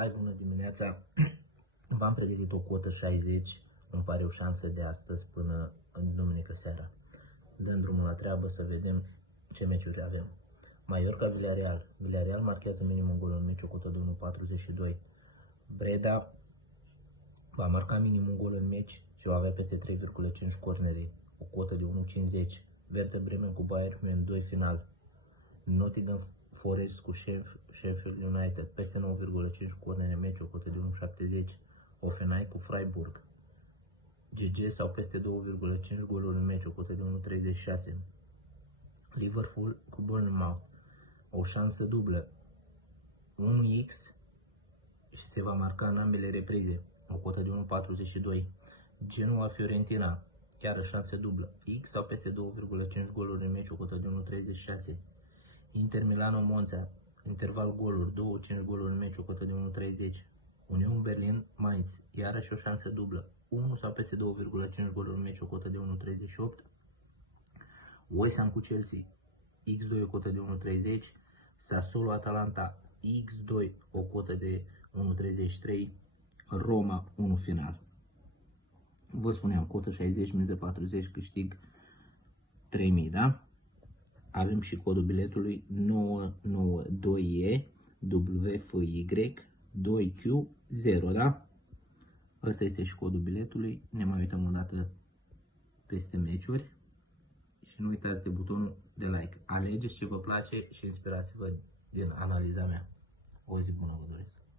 Hai, bună dimineața! V-am pregătit o cotă 60, îmi pare o șansă de astăzi până în duminică seara. Dăm drumul la treabă să vedem ce meciuri avem. Mallorca Villarreal. Villarreal marchează minim un gol în meci, o cotă de 1,42. Breda va marca minim un gol în meci și va avea peste 3,5 cornere, o cotă de 1,50. Werder Bremen cu Bayern München 2 final. Nottingham Forest cu Sheffield United, peste 9,5 cornere în meci, o cotă de 1,70. Hoffenheim cu Freiburg, GG sau peste 2,5 goluri în meci, o cotă de 1,36. Liverpool cu Bournemouth, o șansă dublă, 1x și se va marca în ambele reprize, o cotă de 1,42. Genoa Fiorentina, chiar șansă dublă, x sau peste 2,5 goluri în meci, o cotă de 1,36. Inter Milano Monza, interval goluri, 2-5 goluri în meci, o cotă de 1,30. Union Berlin Mainz, iarăși o șansă dublă, 1 sau peste 2,5 goluri în meci, o cotă de 1,38. West Ham cu Chelsea, x2 o cotă de 1,30. Sassuolo Atalanta, x2 o cotă de 1,33. Roma 1 final. Vă spuneam, cotă 60, miză 40, câștig 3000, da? Avem și codul biletului 992E WFY 2Q0, da? Ăsta este și codul biletului. Ne mai uităm o dată peste meciuri și nu uitați de butonul de like. Alegeți ce vă place și inspirați-vă din analiza mea. O zi bună vă doresc!